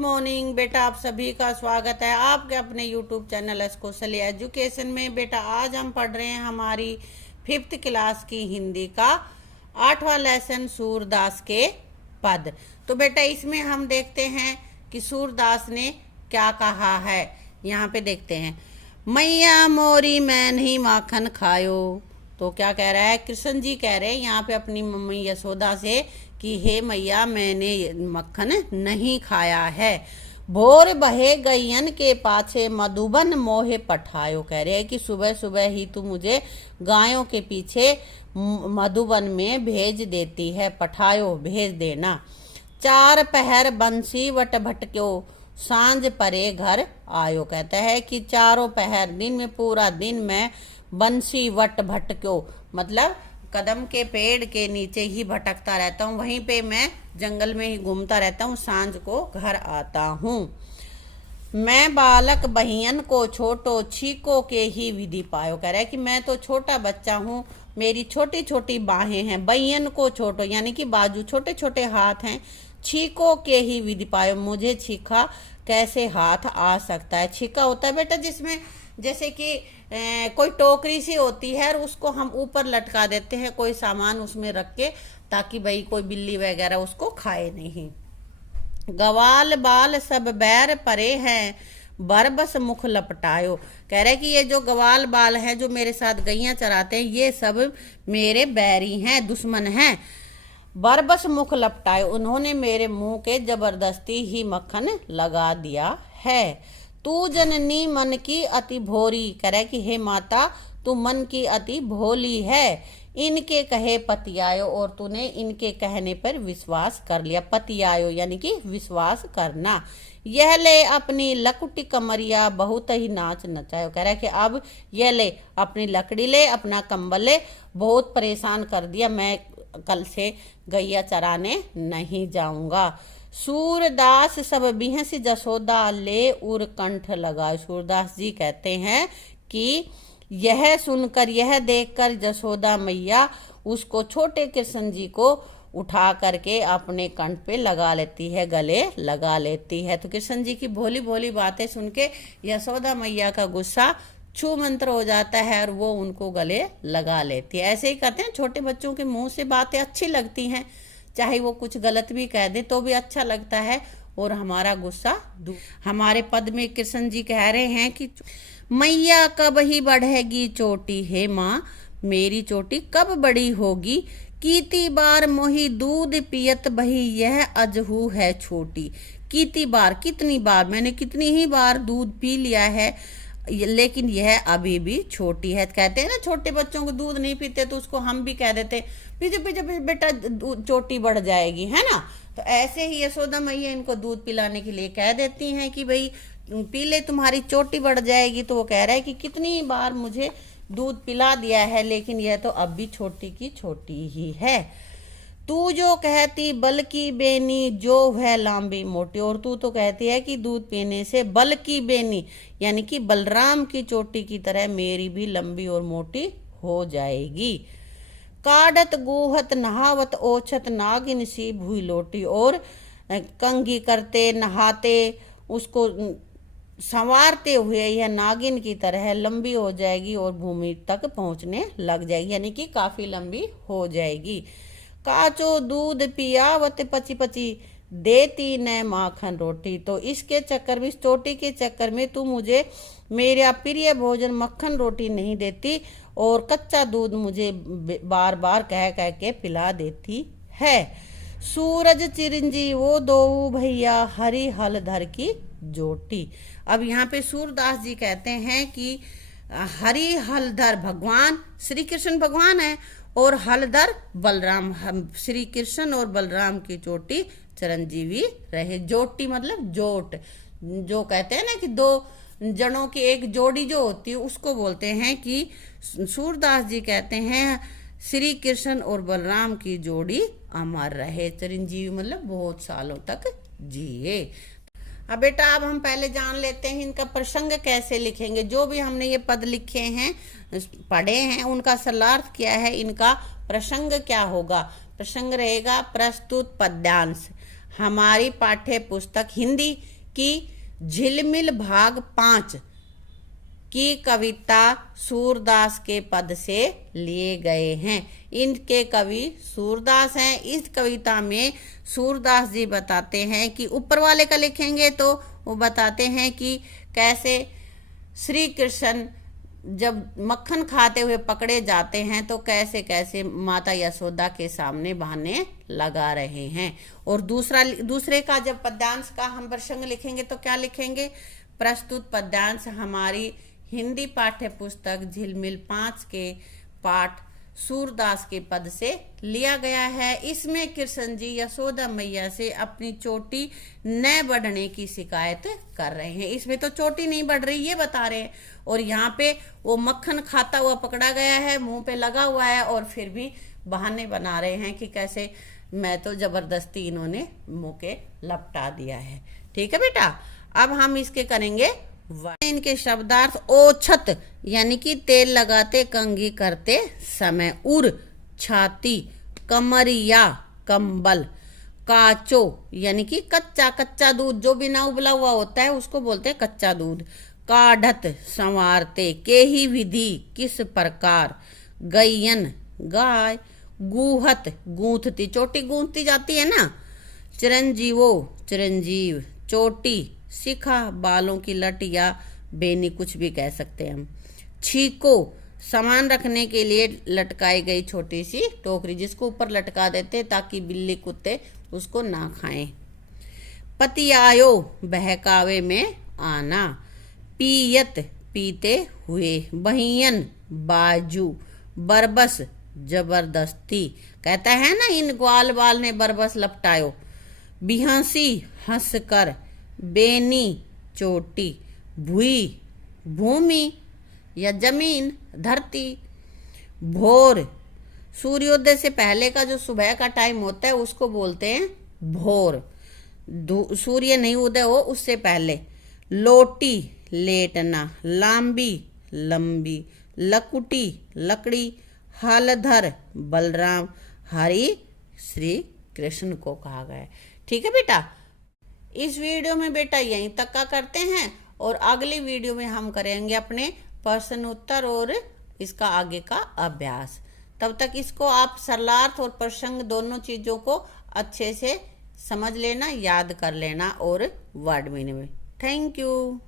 Morning बेटा, आप सभी का स्वागत है आपके अपने यूट्यूब चैनल एस कौशल एजुकेशन में। बेटा आज हम पढ़ रहे हैं हमारी 5th क्लास की हिंदी का 8वां लेसन सूरदास के पद। तो बेटा इसमें हम देखते हैं कि सूरदास ने क्या कहा है। यहाँ पे देखते हैं, मैया मोरी मैं नहीं माखन खायो। तो क्या कह रहा है, कृष्ण जी कह रहे हैं यहाँ पे अपनी मम्मी यशोदा से कि हे मैया मैंने मक्खन नहीं खाया है। भोर बहे गैयन के पाछे मधुबन मोहे पठायो। कह रहे हैं कि सुबह सुबह ही तू मुझे गायों के पीछे मधुबन में भेज देती है। पठायो भेज देना। चार पहर बंसी वट भटक्यो सांझ परे घर आयो। कहता है कि चारों पहर दिन में पूरा दिन मैं बंसी वट भटक्यो मतलब कदम के पेड़ के नीचे ही भटकता रहता हूँ, वहीं पे मैं जंगल में ही घूमता रहता हूँ, सांझ को घर आता हूँ। मैं बालक बहियन को छोटो छीको के ही विधि पायो। कह रहा है कि मैं तो छोटा बच्चा हूँ, मेरी छोटी छोटी बाहें हैं। बहियन को छोटो यानी कि बाजू, छोटे छोटे हाथ हैं। छीको के ही विधि पायो, मुझे छीका कैसे हाथ आ सकता है। छीका होता है बेटा जिसमें जैसे कि कोई टोकरी सी होती है और उसको हम ऊपर लटका देते हैं कोई सामान उसमें रख के, ताकि भाई कोई बिल्ली वगैरह उसको खाए नहीं। गवाल बाल सब बैर परे हैं बरबस मुख लपटायो। कह रहे कि ये जो गवाल बाल है जो मेरे साथ गैया चराते हैं ये सब मेरे बैरी हैं, दुश्मन हैं। बरबस मुख लपटायो, उन्होंने मेरे मुंह के जबरदस्ती ही मक्खन लगा दिया है। तू जननी मन की अति भोरी। कह रहा कि हे माता तू मन की अति भोली है। इनके कहे पतियायो, और तूने इनके कहने पर विश्वास कर लिया। पतियायो यानी कि विश्वास करना। यह ले अपनी लकुटी कमरिया बहुत ही नाच नचायो। कह रहा है कि अब यह ले अपनी लकड़ी ले, अपना कंबल ले, बहुत परेशान कर दिया, मैं कल से गैया चराने नहीं जाऊंगा। सूरदास सब बिहस जसोदा ले उर कंठ लगाए। सूरदास जी कहते हैं कि यह सुनकर, यह देखकर जसोदा मैया उसको, छोटे कृष्ण जी को उठा करके अपने कंठ पे लगा लेती है, गले लगा लेती है। तो कृष्ण जी की भोली भोली बातें सुन के यशोदा मैया का गुस्सा छू मंत्र हो जाता है और वो उनको गले लगा लेती है। ऐसे ही कहते हैं, छोटे बच्चों के मुंह से बातें अच्छी लगती हैं, चाहे वो कुछ गलत भी कह दे तो भी अच्छा लगता है और हमारा गुस्सा हमारे पद में कृष्ण जी कह रहे हैं कि मैया कब ही बढ़ेगी चोटी, हे माँ मेरी चोटी कब बड़ी होगी। कीती बार मोही दूध पियत बही यह अजहू है छोटी। कीती बार कितनी बार, मैंने कितनी ही बार दूध पी लिया है लेकिन यह अभी भी छोटी है। कहते हैं ना छोटे बच्चों को दूध नहीं पीते तो उसको हम भी कह देते पीछे पीछे बेटा चोटी बढ़ जाएगी, है ना। तो ऐसे ही यशोदा मैया इनको दूध पिलाने के लिए कह देती हैं कि भाई पी ले तुम्हारी चोटी बढ़ जाएगी। तो वो कह रहा है कि कितनी बार मुझे दूध पिला दिया है लेकिन यह तो अब भी छोटी की छोटी ही है। तू जो कहती बल की बेनी जो है लांबी मोटी। और तू तो कहती है कि दूध पीने से बल की बेनी यानी कि बलराम की चोटी की तरह मेरी भी लंबी और मोटी हो जाएगी। काढ़त गुहत नहावत ओछत नागिन सी भूई लोटी। और कंघी करते नहाते उसको संवारते हुए यह नागिन की तरह लंबी हो जाएगी और भूमि तक पहुंचने लग जाएगी, यानी कि काफी लंबी हो जाएगी। काचो दूध पियावत पची पची देती न माखन रोटी। तो इसके चक्कर में, इस चोटी के चक्कर में तू मुझे मेरा प्रिय भोजन मक्खन रोटी नहीं देती और कच्चा दूध मुझे बार बार कह कह के पिला देती है। सूरज चिरंजी वो दो भैया हरी हल धर की जोटी। अब यहाँ पे सूरदास जी कहते हैं कि हरि हलधर भगवान श्री कृष्ण भगवान है और हलधर बलराम, श्री कृष्ण और बलराम की चोटी चिरंजीवी रहे। जोटी मतलब जोट, जो कहते हैं ना कि दो जनों की एक जोड़ी जो होती है उसको बोलते हैं कि सूरदास जी कहते हैं श्री कृष्ण और बलराम की जोड़ी अमर रहे। चिरंजीवी मतलब बहुत सालों तक जिए। अब बेटा अब हम पहले जान लेते हैं इनका प्रसंग कैसे लिखेंगे। जो भी हमने ये पद लिखे हैं, पढ़े हैं, उनका सरलार्थ क्या है, इनका प्रसंग क्या होगा। प्रसंग रहेगा प्रस्तुत पद्यांश। हमारी पाठ्य पुस्तक हिंदी की झिलमिल भाग 5 की कविता सूरदास के पद से लिए गए हैं। इनके कवि सूरदास हैं। इस कविता में सूरदास जी बताते हैं कि ऊपर वाले का लिखेंगे तो वो बताते हैं कि कैसे श्री कृष्ण जब मक्खन खाते हुए पकड़े जाते हैं तो कैसे कैसे माता यशोदा के सामने बहाने लगा रहे हैं। और दूसरे का जब पद्यांश का हम प्रसंग लिखेंगे तो क्या लिखेंगे? प्रस्तुत पद्यांश हमारी हिंदी पाठ्य पुस्तक झिलमिल 5 के पाठ सूरदास के पद से लिया गया है। इसमें कृष्ण जी यशोदा मैया से अपनी चोटी न बढ़ने की शिकायत कर रहे हैं। इसमें तो चोटी नहीं बढ़ रही ये बता रहे हैं, और यहाँ पे वो मक्खन खाता हुआ पकड़ा गया है, मुंह पे लगा हुआ है, और फिर भी बहाने बना रहे हैं कि कैसे मैं तो जबरदस्ती इन्होंने मुंह के लपटा दिया है। ठीक है बेटा, अब हम इसके करेंगे इनके शब्दार्थ। ओछत यानी कि तेल लगाते कंघी करते समय। उर छाती, कमरिया कंबल, काचो यानी कि कच्चा, कच्चा दूध जो बिना उबला हुआ होता है उसको बोलते हैं कच्चा दूध। काढ़त संवारते, केही विधि किस प्रकार, गैयन गाय, गूहत गूंथती, चोटी गूंथती जाती है ना। चिरंजीवो चिरंजीव, चोटी शिखा बालों की लट या बेनी कुछ भी कह सकते हैं हम। छीको सामान रखने के लिए लटकाई गई छोटी सी टोकरी जिसको ऊपर लटका देते ताकि बिल्ली कुत्ते उसको ना खाएं। पतियायो बहकावे में आना। पीयत पीते हुए। बहियन बाजू, बरबस जबरदस्ती, कहता है ना इन ग्वाल बाल ने बरबस लपटायो। बिहंसी हंस कर। बेनी चोटी। भुई भूमि या जमीन धरती। भोर सूर्योदय से पहले का जो सुबह का टाइम होता है उसको बोलते हैं भोर, सूर्य नहीं उदय हो उससे पहले। लोटी लेटना। लांबी लंबी। लकुटी लकड़ी। हलधर बलराम। हरि श्री कृष्ण को कहा गया है। ठीक है बेटा, इस वीडियो में बेटा यहीं तक का करते हैं, और अगली वीडियो में हम करेंगे अपने प्रश्न उत्तर और इसका आगे का अभ्यास। तब तक इसको आप सरलार्थ और प्रसंग दोनों चीज़ों को अच्छे से समझ लेना, याद कर लेना और वर्ड मीनिंग में। Thank you.